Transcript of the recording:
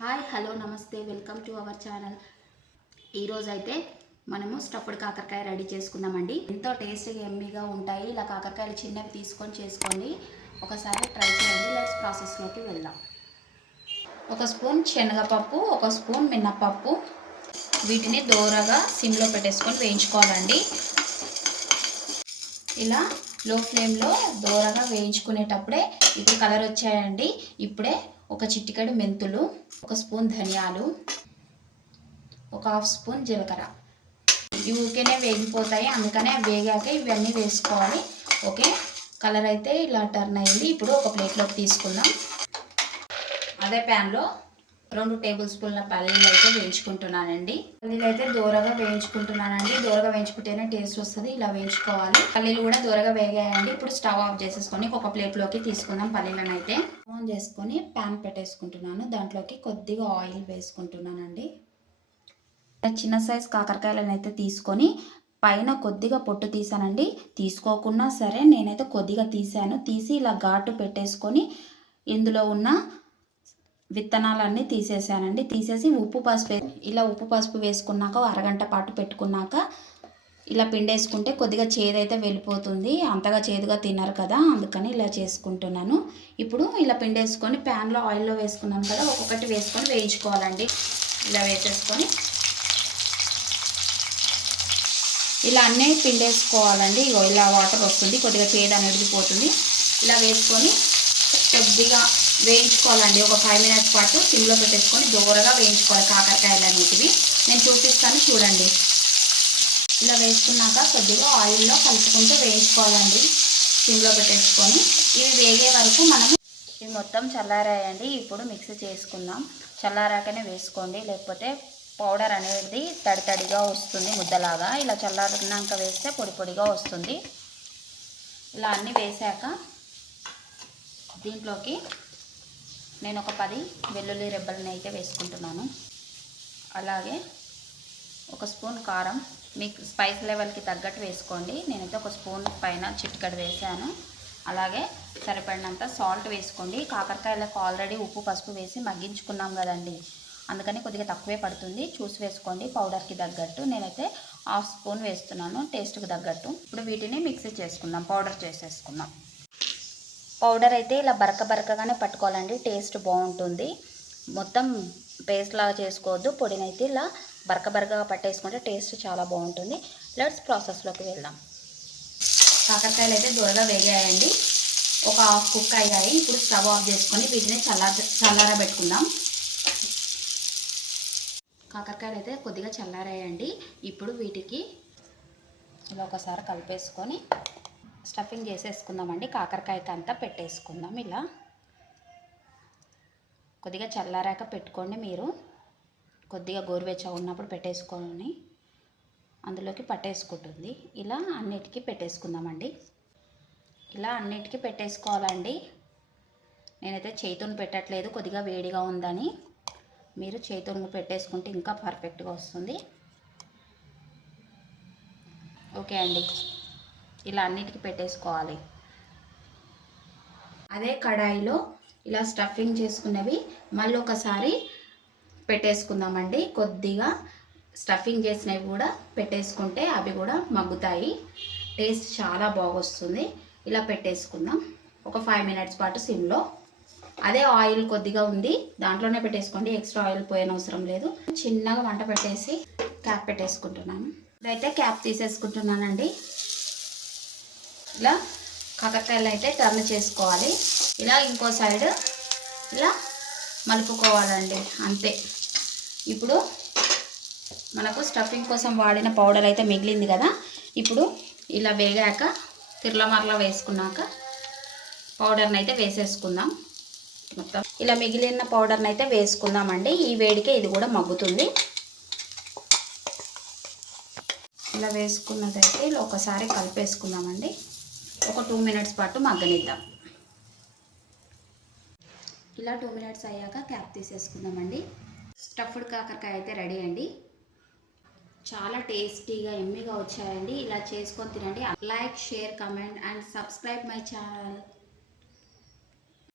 Hi hello నమస్తే welcome to our channel. ఈరోజు అయితే మనము స్టఫ్డ్ కాకరకాయ రెడీ చేసుకుందామండి. ఎంతో టేస్టీగా ఎమ్మీగా ఉంటాయి. ఇలా కాకరకాయలు చిన్నవి తీసుకొని చేసుకోండి, ఒకసారి ట్రై చేయండి. లెట్స్ ప్రాసెస్లోకి వెళ్దాం. ఒక స్పూన్ శనగపప్పు, ఒక స్పూన్ మినప్పప్పు, వీటిని దోరగా సిమ్లో పెట్టేసుకొని వేయించుకోవాలండి. ఇలా లో ఫ్లేమ్లో దోరగా వేయించుకునేటప్పుడే ఇప్పుడు కలర్ వచ్చాయండి. ఇప్పుడే ఒక చిటికెడు మెంతులు, ఒక స్పూన్ ధనియాలు, ఒక హాఫ్ స్పూన్ జీలకర్ర. ఇవి ఊరికేనే వేగిపోతాయి, అందుకనే వేగాక ఇవన్నీ వేసుకోవాలి. ఓకే, కలర్ అయితే ఇలా టర్న్ అయింది. ఇప్పుడు ఒక ప్లేట్లోకి తీసుకుందాం. అదే ప్యాన్లో 2 టేబుల్ స్పూన్ల పల్లీలు అయితే వేయించుకుంటున్నానండి. పల్లీలు అయితే దూరగా వేయించుకుంటున్నానండి. దూరగా వేయించుకుంటేనే టేస్ట్ వస్తుంది. ఇలా వేయించుకోవాలి. పల్లీలు కూడా దూరగా వేగాయండి. ఇప్పుడు స్టవ్ ఆఫ్ చేసేసుకొని ఒక ప్లేట్లోకి తీసుకుందాం. పల్లీలను అయితే ఆన్ చేసుకొని ప్యాన్ పెట్టేసుకుంటున్నాను. దాంట్లోకి కొద్దిగా ఆయిల్ వేసుకుంటున్నానండి. చిన్న సైజ్ కాకరకాయలను అయితే తీసుకొని పైన కొద్దిగా పొట్టు తీసానండి. తీసుకోకున్నా సరే నేనైతే కొద్దిగా తీసి ఇలా ఘాటు పెట్టేసుకొని ఇందులో ఉన్న విత్తనాలన్నీ తీసేసానండి. తీసేసి ఉప్పు పసుపు వేసుకున్నాక అరగంట పాటు పెట్టుకున్నాక ఇలా పిండేసుకుంటే కొద్దిగా చేదైతే వెళ్ళిపోతుంది. అంతగా చేదుగా తినరు కదా, అందుకని ఇలా చేసుకుంటున్నాను. ఇప్పుడు ఇలా పిండేసుకొని ప్యాన్లో ఆయిల్లో వేసుకున్నాం కదా, ఒక్కొక్కటి వేసుకొని వేయించుకోవాలండి. ఇలా వేసేసుకొని ఇలా అన్నీ పిండేసుకోవాలండి. ఇలా వాటర్ వస్తుంది, కొద్దిగా చేదు అనేది పోతుంది. ఇలా వేసుకొని కొద్దిగా వేయించుకోవాలండి. ఒక 5 మినిట్స్ పాటు సిమ్లో పెట్టేసుకొని దూరగా వేయించుకోవాలి కాకరకాయలు అనేటివి. నేను చూపిస్తాను చూడండి. ఇలా వేసుకున్నాక కొద్దిగా ఆయిల్లో కలుపుకుంటూ వేయించుకోవాలండి సిమ్లో పెట్టేసుకొని. ఇవి వేగే వరకు మనము ఇవి మొత్తం చల్లారాయండి. ఇప్పుడు మిక్సీ చేసుకుందాం. చల్లారాకనే వేసుకోండి, లేకపోతే పౌడర్ అనేది తడిగా వస్తుంది ముద్దలాగా. ఇలా చల్లారినాక వేస్తే పొడిగా వస్తుంది. ఇలా అన్నీ వేసాక దీంట్లోకి నేను ఒక 10 వెల్లుల్లి రెబ్బలను అయితే వేసుకుంటున్నాను. అలాగే ఒక స్పూన్ కారం, మీకు స్పైస్ లెవెల్కి తగ్గట్టు వేసుకోండి. నేనైతే ఒక స్పూన్ పైన చిటికెడు వేసాను. అలాగే సరిపడినంత సాల్ట్ వేసుకోండి. కాకరకాయలకు ఆల్రెడీ ఉప్పు పసుపు వేసి మగ్గించుకున్నాం కదండి, అందుకని కొద్దిగా తక్కువే పడుతుంది, చూసి వేసుకోండి. పౌడర్కి తగ్గట్టు నేనైతే హాఫ్ స్పూన్ వేస్తున్నాను, టేస్ట్కి తగ్గట్టు. ఇప్పుడు వీటిని మిక్సీ చేసుకుందాం, పౌడర్ చేసేసుకుందాం. పౌడర్ అయితే ఇలా బరకగానే పట్టుకోవాలండి, టేస్ట్ బాగుంటుంది. మొత్తం పేస్ట్ లాగా చేసుకోవద్దు. పొడినైతే ఇలా బరకగా పట్టేసుకుంటే టేస్ట్ చాలా బాగుంటుంది. లెట్స్ ప్రాసెస్లోకి వెళ్దాం. కాకరకాయలు అయితే దూరగా వేగాయండి, ఒక హాఫ్ కుక్ అయ్యాయి. ఇప్పుడు స్టవ్ ఆఫ్ చేసుకొని వీటిని చల్లారబెట్టుకుందాం. కాకరకాయలు అయితే కొద్దిగా చల్లారాయండి. ఇప్పుడు వీటికి ఇలా ఒకసారి కలిపేసుకొని స్టఫింగ్ చేసేసుకుందామండి. కాకరకాయకి అంతా పెట్టేసుకుందాం. ఇలా కొద్దిగా చల్లారాక పెట్టుకోండి. మీరు కొద్దిగా గోరువెచ్చగా ఉన్నప్పుడు పెట్టేసుకొని అందులోకి పట్టేసుకుంటుంది. ఇలా అన్నిటికీ పెట్టేసుకుందామండి. ఇలా అన్నిటికీ పెట్టేసుకోవాలండి. నేనైతే చేతుని పెట్టట్లేదు, కొద్దిగా వేడిగా ఉందని. మీరు చేతుని పెట్టేసుకుంటే ఇంకా పర్ఫెక్ట్గా వస్తుంది. ఓకే అండి, ఇలా అన్నిటికీ పెట్టేసుకోవాలి. అదే కడాయిలో ఇలా స్టఫింగ్ చేసుకున్నవి మళ్ళీ ఒకసారి పెట్టేసుకుందామండి. కొద్దిగా స్టఫింగ్ చేసినవి కూడా పెట్టేసుకుంటే అవి కూడా మగ్గుతాయి, టేస్ట్ చాలా బాగొస్తుంది. ఇలా పెట్టేసుకుందాం ఒక 5 మినిట్స్ పాటు సిమ్లో. అదే ఆయిల్ కొద్దిగా ఉంది, దాంట్లోనే పెట్టేసుకోండి, ఎక్స్ట్రా ఆయిల్ పోయనవసరం లేదు. చిన్నగా మంట పెట్టేసి క్యాప్ పెట్టేసుకుంటున్నాను. ఇదైతే క్యాప్ తీసేసుకుంటున్నానండి. ఇలా కాకరకాయలు అయితే టర్న్ చేసుకోవాలి. ఇలా ఇంకో సైడ్ ఇలా మలుపుకోవాలండి, అంతే. ఇప్పుడు మనకు స్టఫింగ్ కోసం వాడిన పౌడర్ అయితే మిగిలింది కదా, ఇప్పుడు ఇలా వేగాక తిరలమరలా వేసుకున్నాక పౌడర్ని అయితే వేసేసుకుందాం. మొత్తం ఇలా మిగిలిన పౌడర్ని అయితే వేసుకుందామండి. ఈ వేడికే ఇది కూడా మగ్గుతుంది. ఇలా వేసుకున్నదైతే ఇలా ఒకసారి కలిపేసుకుందామండి. ఒక 2 మినిట్స్ పాటు మగ్గనిద్దాం. ఇలా 2 మినిట్స్ అయ్యాక క్యాప్ తీసేసుకుందామండి. స్టఫ్డ్ కాకరకాయ అయితే రెడీ అండి. చాలా టేస్టీగా ఎమ్మీగా వచ్చాయండి. ఇలా చేసుకొని తినండి. Like, share, comment and subscribe my channel.